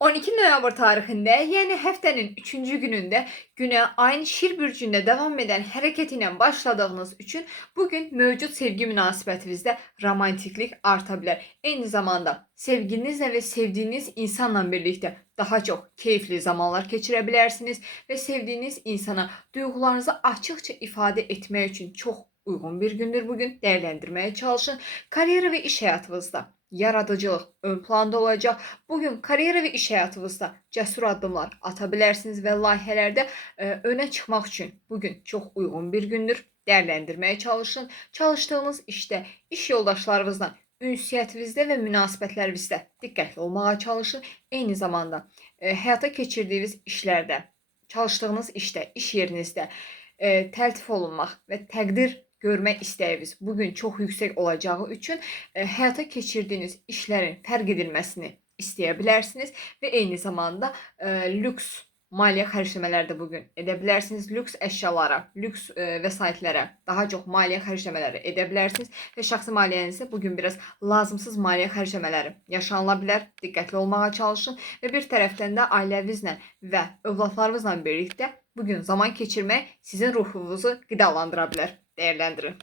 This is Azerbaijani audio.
12 noyabr tarixində, yəni həftənin 3-cü günündə günə ayın Şir bürcündə davam edən hərəkəti ilə başladığınız üçün bugün mövcud sevgi münasibətinizdə romantiklik arta bilər. Eyni zamanda sevgilinizlə və sevdiyiniz insanla birlikdə daha çox keyifli zamanlar keçirə bilərsiniz və sevdiyiniz insana duyğularınızı açıqca ifadə etmək üçün çox uyğun bir gündür bugün. Dəyərləndirməyə çalışın. Karyera və iş həyatınızda yaradıcılıq ön planda olacaq. Bugün karyera və iş həyatınızda cəsur addımlar ata bilərsiniz və layihələrdə önə çıxmaq üçün bugün çox uyğun bir gündür. Dəyərləndirməyə çalışın. Çalışdığınız işdə, iş yoldaşlarınızla ünsiyyətinizdə və münasibətlərinizdə diqqətli olmağa çalışın. Eyni zamanda həyata keçirdiyiniz işlərdə, çalışdığınız işdə, iş yerinizdə təltif olunmaq və təqdir görmək istəyiniz bugün çox yüksək olacağı üçün həyata keçirdiyiniz işlərin fərq edilməsini istəyə bilərsiniz və eyni zamanda lüks maliyyə xərcləmələri də bugün edə bilərsiniz. Lüks əşyalara, lüks vəsaitlərə daha çox maliyyə xərcləmələri edə bilərsiniz və şəxsi maliyyənizdə bugün biraz lazımsız maliyyə xərcləmələri yaşanıla bilər. Diqqətli olmağa çalışın və bir tərəfdən də ailəvinizlə və övladlarınızla birlikdə bugün zaman keçirmək sizin ruhunuzu qidalandıra bilər. Dəyərləndirin.